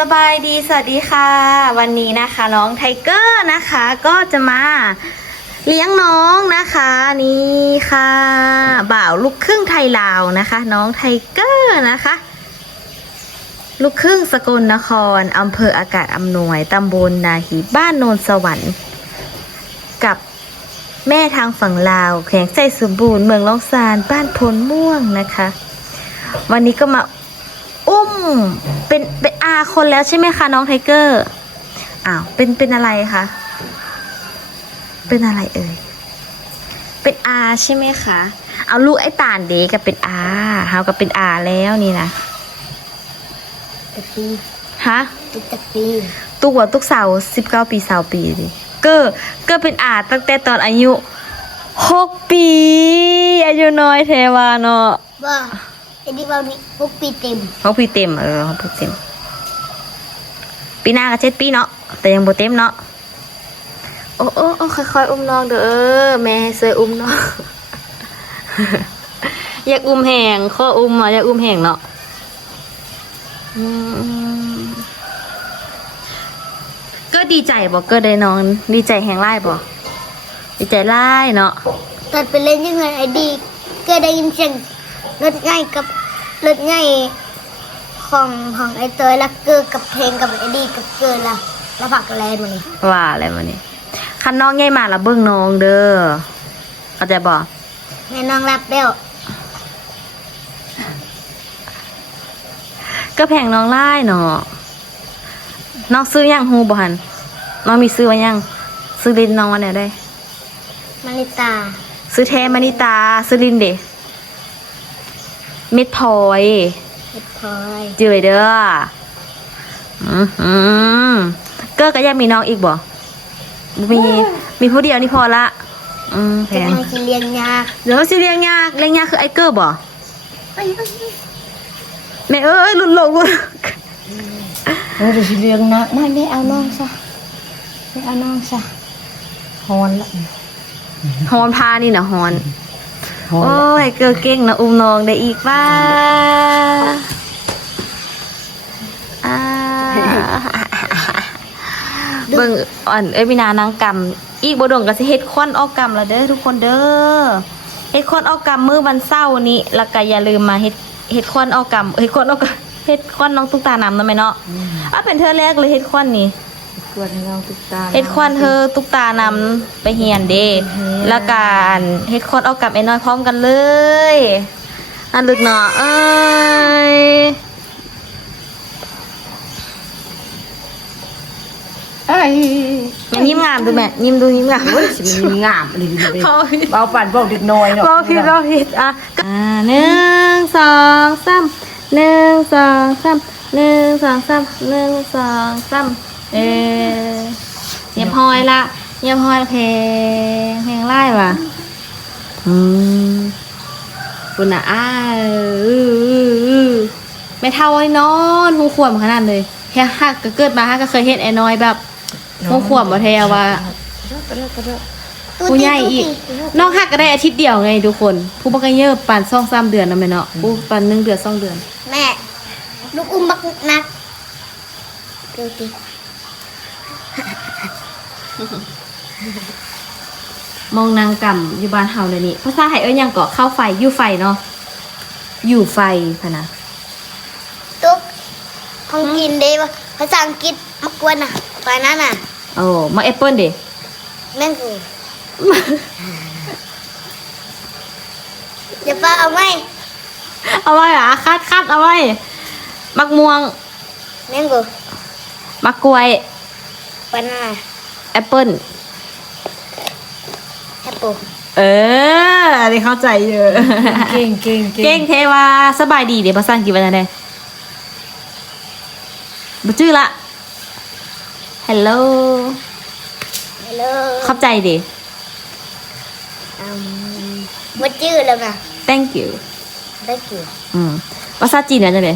สบายดีสวัสดีค่ะวันนี้นะคะน้องไทเกอร์นะคะก็จะมาเลี้ยงน้องนะคะนี่ค่ะบ่าวลูกครึ่งไทยลาวนะคะน้องไทเกอร์นะคะลูกครึ่งสกลนครอำเภออากาศอำนวยตำบลนาหีบ้านโนนสวรรค์กับแม่ทางฝั่งลาวแขวงไซสมบูรณ์เมืองล่องซานบ้านพลม่วงนะคะวันนี้ก็มาอุ้มเป็นอาคนแล้วใช่ไหมคะน้องไทเกอร์อ้าวเป็นอะไรคะเป็นอะไรเอ่ยเป็นอาใช่ไหมคะเอาลูกไอ้ป่านเด็กกับเป็นอาเฮากับเป็นอาแล้วนี่นะตะปีฮะตะปีตุกสาว19 ปี20 ปีดิเกอเป็นอาตั้งแต่ตอนอายุ6 ปีอายุน้อยเทวาเนาะว่าไอ้ที่ว่านี่6 ปีเต็ม6 ปีเต็ม6 ปีเต็มปีหน้าก็7 ปีเนาะแต่ยังบ่เต็มเนาะโอ้ค่อยๆอุ้มน้องเด้อแม่ให้เซยอุ้มน้อง อยากอุ้มแห้งข้ออุ้มอ่ะอยากอุ้มแห้งเนาะก็ดีใจบ่ก็ได้น้องดีใจแห้งไล่บ่ดีใจไล่เนาะตอนไปเล่นยังไงไอ้ดีก็ได้ยินเสียงรถง่ายกับรถง่ายของไอ้เตยแล้วเกิดกับเพลงกับไอ้ดีกับเกิดละแล้วผักแลนด์มานี่ว่าอะไรมานี่คันน้องใหญ่มาละเบิ่งน้องเด้อเข้าใจบ่แม่น้องรับแล้วก็แพงน้องไล่เนาะน้องซื้อยังฮูบ่หันน้องมีซื้อไว้ยังซื้อลินน้องวันไหนได้มาริตาซื้อแทมานิตาซื้อลินเด้เม็ดพลอยเจือเด้อก็ยังมีน้องอีกบ่มีผู้เดียวนี่พอละแพงสิเลี้ยงยากเดี๋ยวสิเลี้ยงยากคือไอ้เกอร์บ่แม่หลุดโลกเดี๋ยวสิเลี้ยงนักไม่เอาน้องซะฮอนละฮอนพานี่นะฮอนโอ้ยเกอร์เก่งนะอุ้มน้องได้อีกป่ะเบิ่งอ่อนมีนานางกำอีกบ่ดงก็สิเฮ็ดควันออกกำแล้วเด้อทุกคนเด้อเฮ็ดควันออกกำมื้อวันเสาร์นี้แล้วก็อย่าลืมมาเฮ็ดควันออกกำเฮ็ดควันน้องตุ๊กตาน้ำนั่นไหมเนาะเป็นเธอแรกเลยเฮ็ดควันนี่เฮ็ดควันเธอตุ๊กตานำไปเฮียนเด้แล้วการเฮ็ดควันออกกำไอ้น้อยพร้อมกันเลยอันลึกเนาะยิ้มงามดูแม่ยิ้มดูยิ้มงามยิ้มงามอะไรดีๆเบาปั่นเบาเด็กน้อยเนาะเบาผิดอ่ะ1 2 3 1 2 3 1 2 3 1 2 3เยี่ยมหอยละเยี่ยมหอยเพลงไล่ว่ะคุณน่ะไม่เท่าไอ้นอนหูขวบขนาดเลยแค่ฮักก็เกิดมาฮักก็เคยเห็นไอ้น้อยแบบหูขวบบ่แท้ว่าผู้ใหญ่อีกน้องฮักก็ได้อาทิตย์เดียวไงทุกคนผู้บักเยอะปั่น2-3 เดือนนะแม่เนาะผู้ปั่น1 เดือน 2 เดือนแม่ลูกอุ้มบักนักดูดิมองนางกำอยู่บ้านเฮาเลยนี่ภาษาไทยยังเกาะเข้าไฟอยู่ไฟเนาะอยู่ไฟพะนะตุ๊กของกินได้ปะภาษาอังกฤษมากวนอ่ะไปนั่นน่ะโอ้มาแอปเปิ้ลดิแม่งกูอย่าป้าเอาไว้อ่ะคัดเอาไว้มักม่วงแม่งกูมักกล้วยไปนั่นน่ะแอปเปิ้ลอันนี้เข้าใจเยอะเก่งเทวาสบายดีเดี๋ยวภาษาอังกฤษว่าไงบ่ชื่อละ Hello เข้าใจดิบ่ชื่อแล้วนะ Thank you ภาษาจีนว่าจังได๋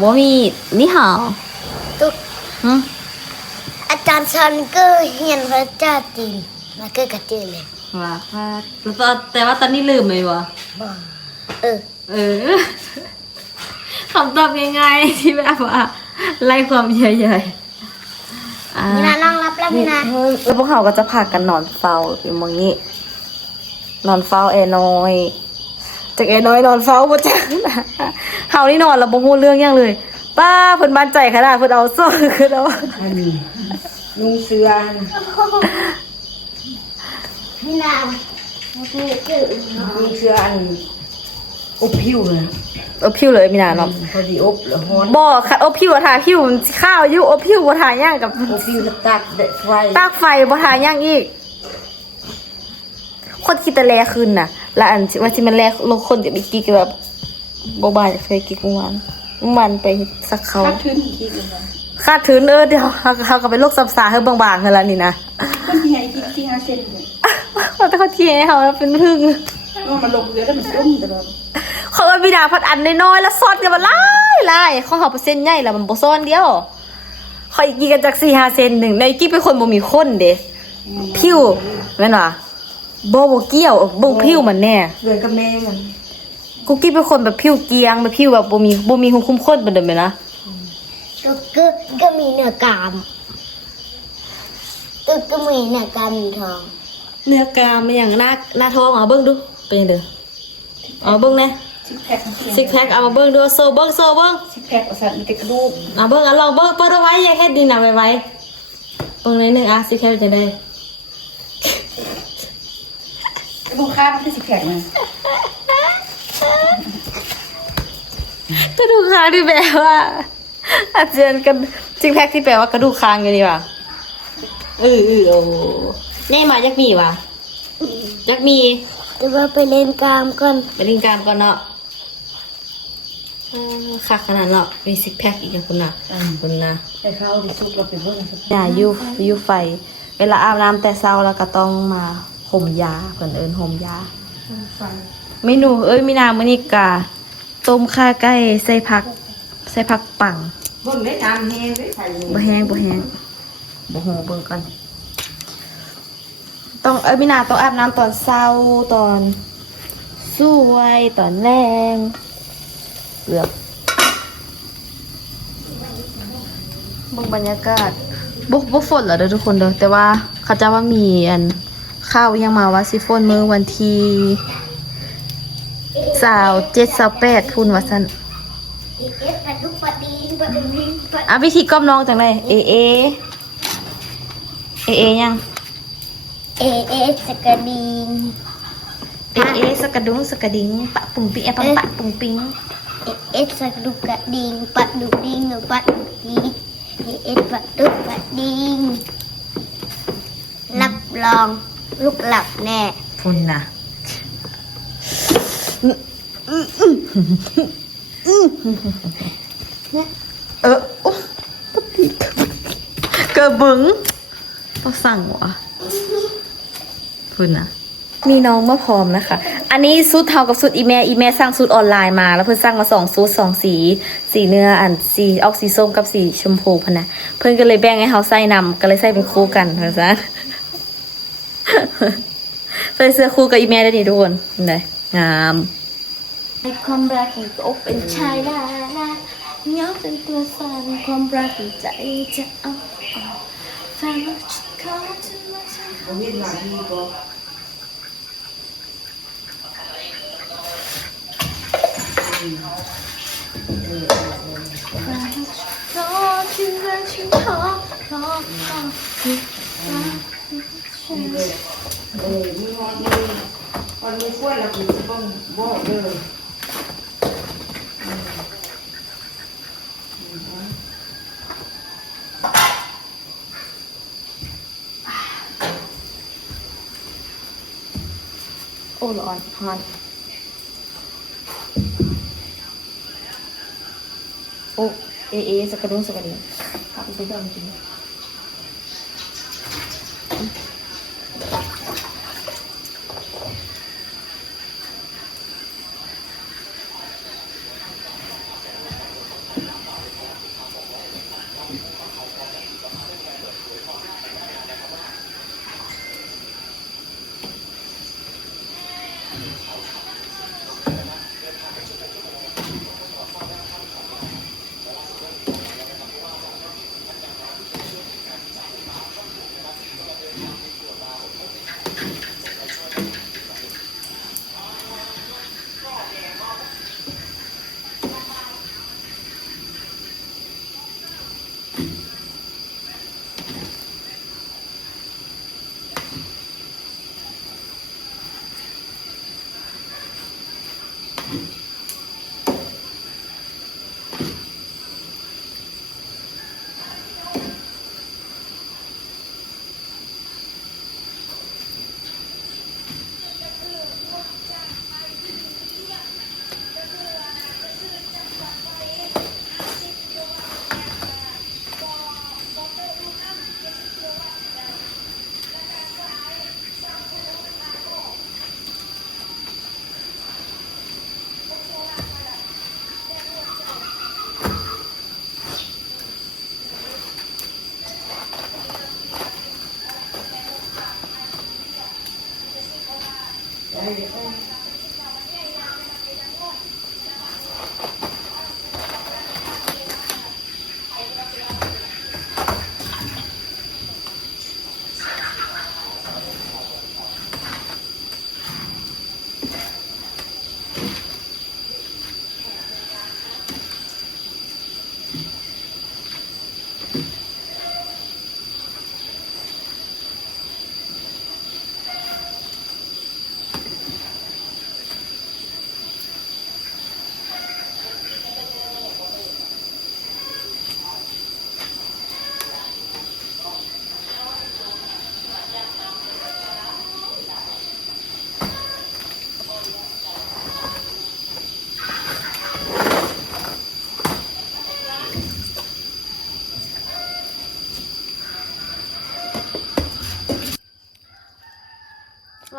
บ่มีนี่ห่าวตุ๊กอาจารย์ชันก็เรียนภาษาจีนมาก็กระจือเลยว่าแต่ว่าตอนนี้ลืมไหมวะเออ เข้า คำตอบง่ายๆที่แบบว่าไล่ความใหญ่ๆมีนาน้องรับแล้วมีนา แล้วพวกเขาก็จะพากันนอนเฝ้าอยู่เมืองนี้ นอนเฝ้าแอร์น้อยจากแอร์น้อยนอนเฝ้าบ่จังนะเฮานี่นอนแล้วบ่ฮู้เรื่องหยังเลย ป้าเพิ่นมั่นใจขนาดเพิ่นเอาโซ่ขึ้นเอา อันนี้ลุงเสือ มีนาโอเคคือ ลุงเสืออันอบผิวเลย เอาผิวเลยมีนาเนาะ พอดีอบแล้วฮ้อน บ่ค่ะเอาผิวทาผิวมันข้าวอยู่เอาผิวบ่ทาหยังกับ อบผิวแล้วตักเด็ดไฟ ตากไฟบ่ทาหยังอีก คนคิดแต่แลขึ้นน่ะ แล้วอันว่าที่มันแลลงคนกับอีกกิ๊กแบบบ่บายเคยกิ๊กเมื่อวานไปสักเขา ตักขึ้นคิดเลยนะ คาดถืนเดี๋ยวเขาก็เป็นโรคซับซ้อนให้บางๆกันแล้วนี่นะ ต้นที่ไหนคิดที่5เซนเลย แต่เขาเทียให้เขาเป็นพึ่ง ว่ามันลงเรือแล้วมันต้มตลอด เขาว่าบิดาพัดอันน้อยๆแล้วซอดกันมาไล่เขาหาเปอร์เซ็นต์ใหญ่แล้วมันบ่ซ้อนเดียวเขาอีกกี่กันจาก4-5 เซนหนึ่งในกี้เป็นคนบ่มีคนเด้ผิวแม่นว่ะบ่เกี่ยวบ่ผิวมันแน่ เรือกับแม่มัน กูกี้เป็นคนแบบผิวเกรียงแบบผิวแบบบ่มีหุมคุ้มข้นเหมือนเดิมเลยนะ ก็มีเนื้อกามก็มีเนื้อกามอยู่ทอง เนื้อกามมันอย่างหน้าท้องเอาเบิ่งดูเป็นยังไงเอาเบิ่งแน่ ซิกแพค ซิกแพคเอามาเบิ่งดูโซเบิ่ง ซิกแพคเอาสัตว์มีแต่กระดูก เอาเบิ่งลองเบิ่งเปิดเอาไว้อย่าเฮ็ดดินเอาไว้เบิ่งหน่อยหนึงซิกแพคจะได้ กระดูกข้ามันคือซิกแพคมัน กระดูกคางที่แปลว่าอาเจียนกันซิกแพคที่แปลว่ากระดูกคางไงดีวะโอ้แน่มายักมีวะยักมี จะว่าไปเล่นกามก่อน ไปลิงกามก่อนเนาะคักขนาดเนาะมีซิกแพคอีกอย่างคุณน่ะคุณนะ แต่เขาที่สุดเราไปเบิ่ง อย่าอยู่ไฟ เวลาอาบน้ำแต่เช้าแล้วก็ต้องมาห่มยาเพิ่นเอิ้นห่มยาเมนูมีนามื้อนี้กะต้มข่าไก่ใส่ผักปัง เบิ่งได้ตามแห้งได้ไฟ บ่แห้งบ่ฮู้เบิ่งก่อนต้องมีนาต้องอาบน้ำตอนเช้าตอนสวยตอนแรงเลือกเบิ่งบรรยากาศบ่ฝนเหรอเด้อทุกคนเด้อแต่ว่าเขาจะว่ามีอันข้าวยังมาว่าสิฝนมื้อวันที่27-28พุ่นว่าซั่น เอฟปัดทุกปัดดีปัดดีปัด วิธีก้อมน้องจังไดเอยัง เอสกระดิง สกระดุงสกระดิงปะปุงปิงปะปุงปิง เอสสกระดุกกระดิงปัดดุกดิงหรือปัดดุกดิงเอสปัดดุกกระดิงรับรองลูกหลับแน่ พุ่นนะโอ๊ะกระบึงต้องสั่งวะพุ่นนะมีน้องมาพร้อมนะคะ อันนี้สูตรเท่ากับสูตรอีแม่สั่งสูตรออนไลน์มาแล้วเพิ่นสั่งมา2สูตร2สีเนื้อสีออกสีส้มกับสีชมพูพะนะเพิ่นก็เลยแบ่งให้เฮาใส่นำก็เลยใส่เป็นคู่กันว่าซั่น ใส่เสื้อคู่กับอีแม่ได้นี่ทุกคนได้งามความรักที่อกเป็นชายได้เงาเป็นตัวสั่นความรักที่ใจจะเอาแฟนรักฉันขอจะมาใช้ บ่เห็นหลายทีก็ ขอที่รักฉันขอที่รักฉัน มีฮอดนี่วันนี้ควรแล้วคือสิต้องบอกเด้อ โอ้ร้อนฮอนโอ้สกระดุ้งสกระดิ่งขับไปเดินจริง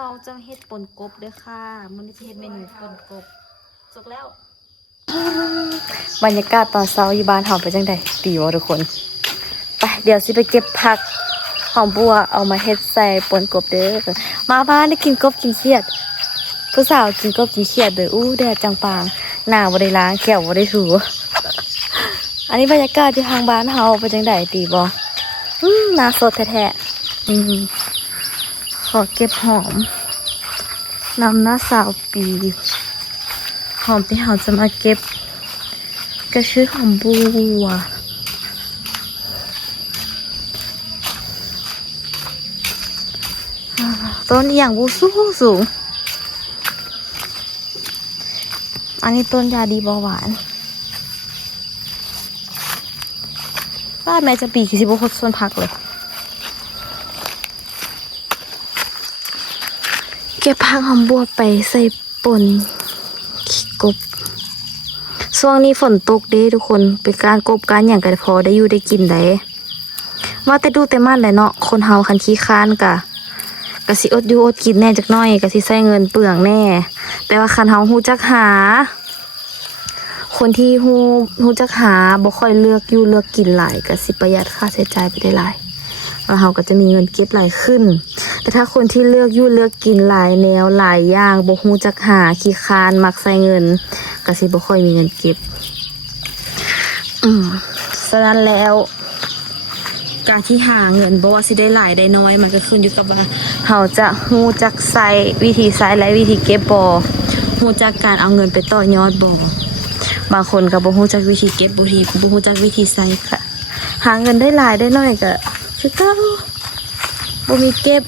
เราจะเฮ็ดป่นกบเด้อค่ะมื้อนี้จะเฮ็ดเมนูป่นกบสุกแล้ว บรรยากาศตอนเช้าอยู่บ้านเฮาเป็นจังได๋ดีบ่ทุกคนไปเดี๋ยวสิไปเก็บผักหอมบัวเอามาเฮ็ดใส่ป่นกบเด้อมาบ้านได้กินกบกินเขียดผู้สาวกินกบกินเขียดเด้ออู้แดดจังปางหน้าบ่ได้ล้างแก้วบ่ได้ถู อันนี้บรรยากาศที่ทางบ้านเฮาเป็นจังได๋ดีบ่น่าสดแท้ๆขอเก็บหอมนำหน้าสาวปีหอมที่เราจะมาเก็บก็ชื่อหอมบัวต้นอย่างบูสูงอันนี้ต้นยาดีเบาหวานบ้านแม่จะปีกสิบุคคลส่วนพักเลยเก็บผักหอมบัวไปใส่ป่นขี้กบช่วงนี้ฝนตกเด้ทุกคนเป็นการกบการอย่างกันพอได้อยู่ได้กินได้ว่าแต่ดูแต่มันแหละเนาะคนเฮาคันขี้ค้านกะสิอดอยู่อดกินแน่จักหน่อยกะสิใช้เงินเปลืองแน่แต่ว่าคันเฮาฮู้จักหาคนที่ฮู้จักหาบ่ค่อยเลือกอยู่เลือกกินหลายกะสิประหยัดค่าใช้จ่ายไปได้หลายแล้วเราก็จะมีเงินเก็บหลายขึ้นแต่ถ้าคนที่เลือกอยู่เลือกกินหลายแนวหลายอย่างบ่ฮู้จักหาขี้คร้านมักใส่เงินก็สิบ่ค่อยมีเงินเก็บฉะนั้นแล้วการที่หาเงินบ่ว่าสิได้หลายได้น้อยมันก็ขึ้นอยู่กับว่าเราจะฮู้จักใช้วิธีใช้และวิธีเก็บบ่ฮู้จักการเอาเงินไปต่อยอดบ่บางคนก็บ่ฮู้จักวิธีเก็บบ่ฮู้จักวิธีใช้ค่ะหาเงินได้หลายได้น้อยก็คือเก่าบ่มีเก็บ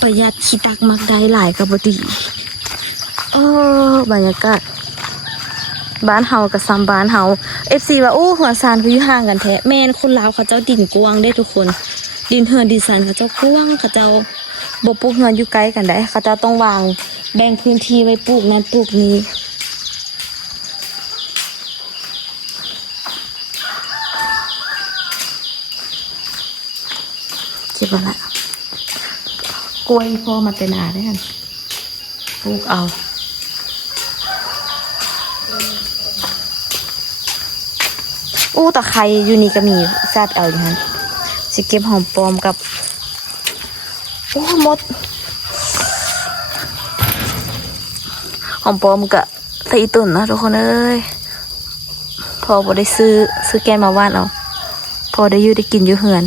ประหยัดขี้ตักมักได้หลายก็บ่ดีบรรยากาศบ้านเฮากับซ้ำบ้านเฮา FC ว่าโอ้หัวซานคืออยู่ห่างกันแท้แม่นคนลาวเขาเจ้าดินกว้างได้ทุกคนดินเฮือนดินสันเขาเจ้ากว้างเขาเจ้าบ่ปลูกเฮือนอยู่ไกลกันได้เขาเจ้าต้องวางแบ่งพื้นที่ไว้ปลูกนั้นปลูกนี้เก็บละกล้วยพ่อมาเป็นอาได้กันปลูกเอาตะไคร้อยู่นี่ก็มีแซ่บเอาอยู่ฮะสิเก็บหอมปลอมกับมดหอมปลอมกับใส่ตุ่นนะทุกคนเอ้ยพอบ่ได้ซื้อแกมาว่านเอาพอได้อยู่ได้กินอยู่เฮือน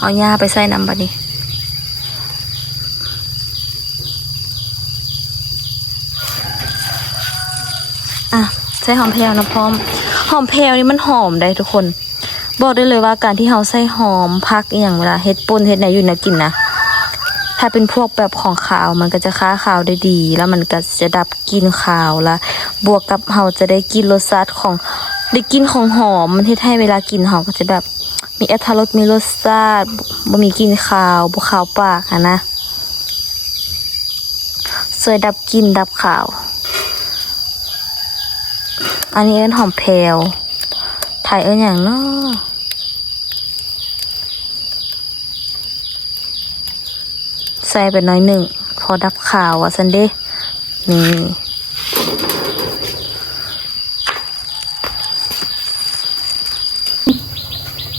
เอาหญ้าไปใส่น้ำบัดนี้ใส่หอมแพรวนะพร้อมหอมแพรวนี่มันหอมได้ทุกคนบอกได้เลยว่าการที่เราใส่หอมพักอย่างเวลาเฮ็ดป่นเฮ็ดไหนอยู่นะกินนะถ้าเป็นพวกแบบของขาวมันก็จะค้าขาวได้ดีแล้วมันก็จะดับกลิ่นขาวแล้วบวกกับเราจะได้กินรสชาติของได้กินของหอมมันเฮ็ดให้เวลากินเราก็จะแบบมีอรรถรสมีรสชาติบ่มีกลิ่นคาวบ่ขาวปากนะสวยดับกลิ่นดับขาวอันนี้เอิ้นหอมแพรวไทยเอิ้นอย่างเนาะ ใส่ไปหน่อยหนึ่งพอดับข่าวอ่ะซันเดย์นี่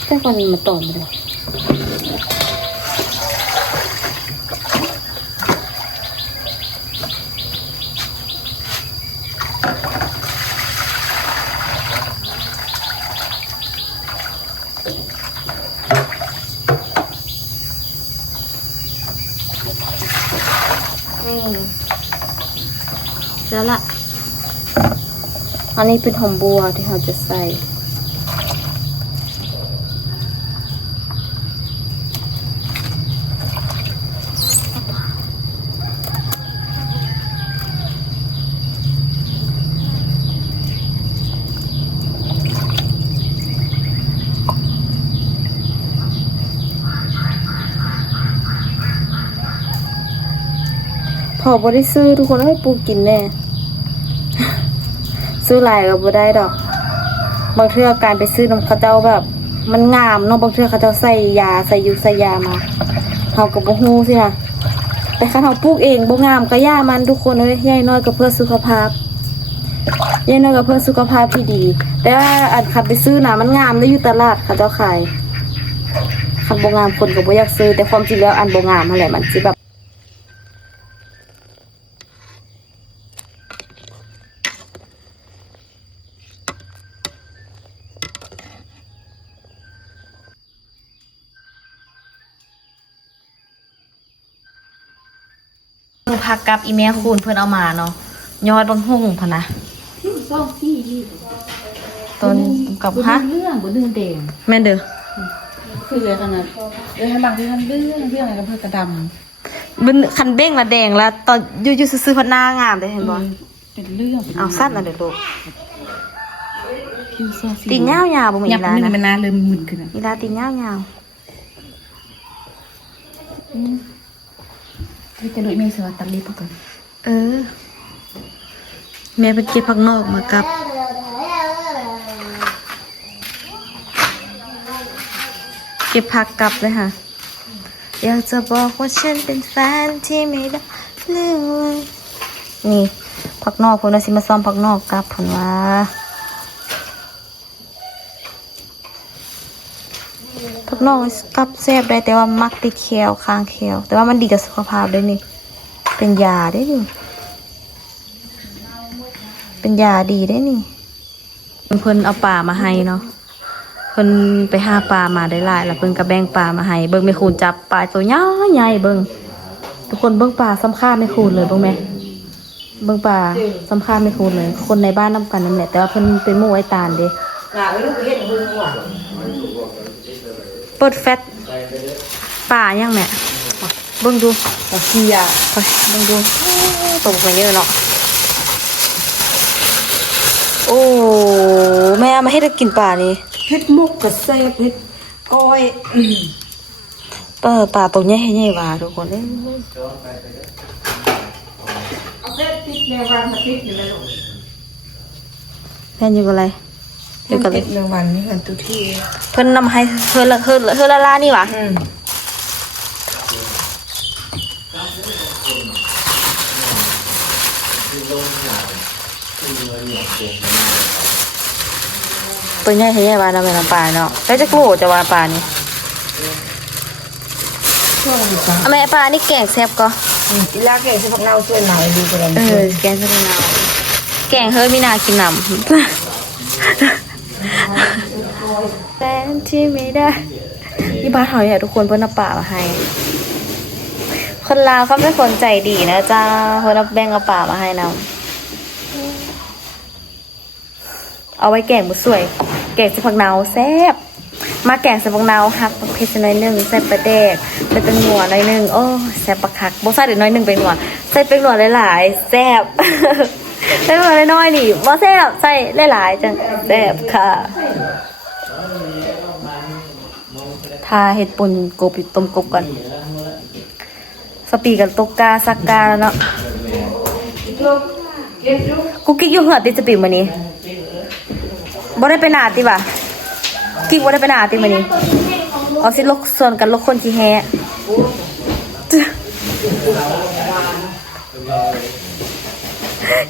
แต่ก่อนนี้มาต่อมาเลยแล้วล่ะอันนี้เป็นหอมบัวที่เราจะใส่พอบ่ได้ซื้อทุกคนให้ปูกินแน่ ซื้อหลายก็บ่ได้ดอกบางเทื่อการไปซื้อน้ำเขาเจ้าแบบ มันงามเนาะบางเทื่อเขาเจ้าใส่ยาใส่ยุใส่ยามาเฮาก็บ่ฮู้สิค่ะแต่คันเฮาปลูกเองบ่งามก็ย่ามันทุกคนเอ้ยใหญ่น้อยก็เพื่อสุขภาพใหญ่น้อยก็เพื่อสุขภาพที่ดี แต่ว่าอันคันไปซื้อน่ะมันงามได้อยู่ตลาดเขาเจ้าขายคันบ่งามคนก็บ่อยากซื้อแต่ความจริงแล้วอันบ่งามนั่นแหละมันสิแบบผักกับอีเมียคูณเพื่อนเอามาเนาะยอดบางหุ่งพะนะ ต้องที่นี่ ต้นกับฮะ เรื่องบนเรื่องแดง แม่นเด้อ คือเลยขนาดให้บางที่ท่านเรื่องอะไรกันเพื่อกระด บึนคันเบ้งละแดงละตอนอยู่ซื่อๆพันหน้างามได้เห็นบ่ เป็นเรื่อง เอาสั้นน่ะเด้อลูก คิวซ่า ตีนยาวๆบ่มี ยับ อีลา หนึ่ง นะ มันนานเลยมึนขึ้นอ่ะ อีลาตีนยาว ที่จะดูไม่สวัสดิ์ตัดลิปก่อน ๆแม่ไปเก็บผักนอกมากับเก็บผักกลับเลยค่ะอยากจะบอกว่าฉันเป็นแฟนที่ไม่ได้เรื่องเลยนี่ผักนอกผมนะสิมาซ้อมผักนอกกลับผมว่าผักนอกกับแซ่บได้แต่ว่ามักติดแคลค้างแคลแต่ว่ามันดีกับสุขภาพด้วยนี่เป็นยาได้นี่เป็นยาดีได้นี่เพิ่นเอาปลามาให้เนาะเพิ่นไปหาปลามาได้หลายแล้วเพิ่นก็แบ่งปลามาให้เบิ่งแม่คูณจับปลาตัวใหญ่ๆเบิ่งทุกคนเบิ่งปลาซ้ำค่าแม่คูณเลยเบิ่งแม่เบิ่งปลาซ้ำค่าแม่คูณเลย คนในบ้านนำกันนั่นแหละแต่ว่าเพิ่นเป็นหมู่ไอ้ตาลเด้เปิดแฟตปลายังแม่เบิ่งดู ตะเกียบ ไปเบิ่งดูตกมาเยอะเนาะโอ้แม่เอามาให้เรากินปลานี่ เฮ็ดมุกกับเซฟเฮ็ดก้อย ปลาตัวใหญ่ๆว่าทุกคนเอ้ย เอาเซฟติดแนววันติดอยู่แล้ว แม่นอยู่กับอะไรอยู่กับอะไร ติดแนววันนี่เหมือนตัวที่ เพิ่นนำให้เธอละลานี่หวะตัวใหญ่ใช่ไหมว่าเราเป็นปลาเนาะแล้วจะกลัวจะว่าปลานี่ ช่วงนี้จ้ะ เอาแม่ปลานี่แกงแซ่บก็ อีลาแกงที่พักเน่าช่วยหน่อยดูกันเลย แกงแซ่บเนาแกงเฮ้ยมีนากินน้ำแฟนที่ไม่ได้ที่บ้านเขาเนี่ยทุกคนเพิ่นเอาปลามาให้คนลาวเขาเป็นคนใจดีนะจ้าเพิ่นเอาแบ่งเอาปลามาให้นะเอาไว้แกงบุสวยแกงใส่ผักเนาแซ่บมาแกงใส่ผักเนาหักผักเผ็ดหน่อยนึงใส่ปลาแดกเป็นหัวหน่อยนึงโอ้แซ่บปลาคักบ่ใส่หรือน้อยนึงเป็นหัวใส่เป็นหัวหลายๆแซ่บ ใส่หัวน้อยๆนี่บ่แซ่บใส่หลายๆจังแซ่บค่ะทาเห็ดป่นกบต้มกบก่อนสปีกับตกกาซักกาแล้วเนาะกูกิ๊กอยู่เหงื่อติดสปีมื้อนี้บ่ได้ไปหนาติว่ะกิ๊กบ่ได้ไปหนาติมื้อนี้เอาสิลกส่วนกันลกคนที่แฮ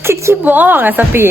คิดบออกอะสปี